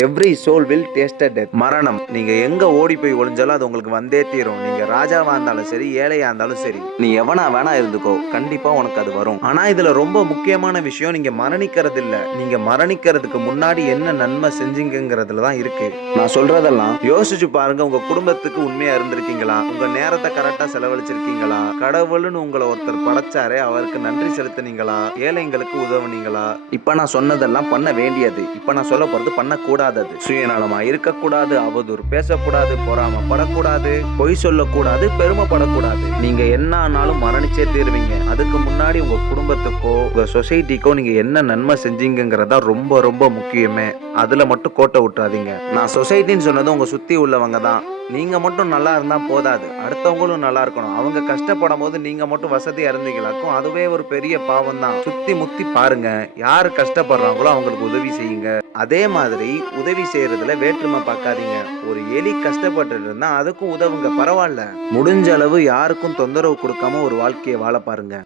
Every soul will taste death. மரணம் நீங்க எங்க ஓடி போய் ஒளிஞ்சாலும் அது உங்களுக்கு வந்தே தீரும். நீங்க ராஜாவா இருந்தாலும் சரி, ஏழையா இருந்தாலும் சரி, நீ எவனா வேணா இருந்துக்கோ, கண்டிப்பா உனக்கு அது வரும். ஆனா இதுல ரொம்ப முக்கியமான விஷயம், நீங்க மரணிக்கிறது இல்ல, நீங்க மரணிக்கிறதுக்கு முன்னாடி என்ன நன்மை செஞ்சீங்கிறதுல தான் இருக்கு. நான் சொல்றதெல்லாம் யோசிச்சு பாருங்க. உங்க குடும்பத்துக்கு உண்மையா இருந்திருக்கீங்களா? உங்க நேரத்தை கரெக்டா செலவழிச்சிருக்கீங்களா? கடவுள்னு உங்களை ஒருத்தர் படைச்சாரே, அவருக்கு நன்றி செலுத்தினீங்களா? ஏழைங்களுக்கு உதவுனீங்களா? இப்ப நான் சொன்னதெல்லாம் பண்ண வேண்டியது. இப்ப நான் சொல்ல போறது பண்ணக்கூடாது. சுயநலமா இருக்கக்கூடாது, அவதூறு பேசக்கூடாது, பொறாமப்படக்கூடாது, பொய் சொல்லக்கூடாது, பெருமைப்படக்கூடாது. நீங்க என்ன ஆனாலும் மரணிச்சே தீருவீங்க. அதுக்கு முன்னாடி உங்க குடும்பத்துக்கோ உங்க சொசைட்டிக்கோ நீங்க என்ன நன்மை செஞ்சீங்கிறதா ரொம்ப ரொம்ப முக்கியமே. அதுல மட்டும் கோட்டை விட்டுறாதீங்க. நான் சொசைட்டின்னு சொன்னது உங்க சுத்தி உள்ளவங்க தான். நீங்க மட்டும் நல்லா இருந்தா போதாது, அடுத்தவங்களும் நல்லா இருக்கணும். அவங்க கஷ்டப்படும் போது நீங்க மட்டும் வசதியா இருந்தீங்களாக்கும், அதுவே ஒரு பெரிய பாவம் தான். சுத்தி முத்தி பாருங்க, யாரு கஷ்டப்படுறாங்களோ அவங்களுக்கு உதவி செய்யுங்க. அதே மாதிரி உதவி செய்யறதுல வேற்றுமை பார்க்காதீங்க. ஒரு எலி கஷ்டப்பட்டு இருந்தா அதுக்கும் உதவுங்க, பரவாயில்ல. முடிஞ்ச அளவு யாருக்கும் தொந்தரவு கொடுக்காம ஒரு வாழ்க்கையை வாழ பாருங்க.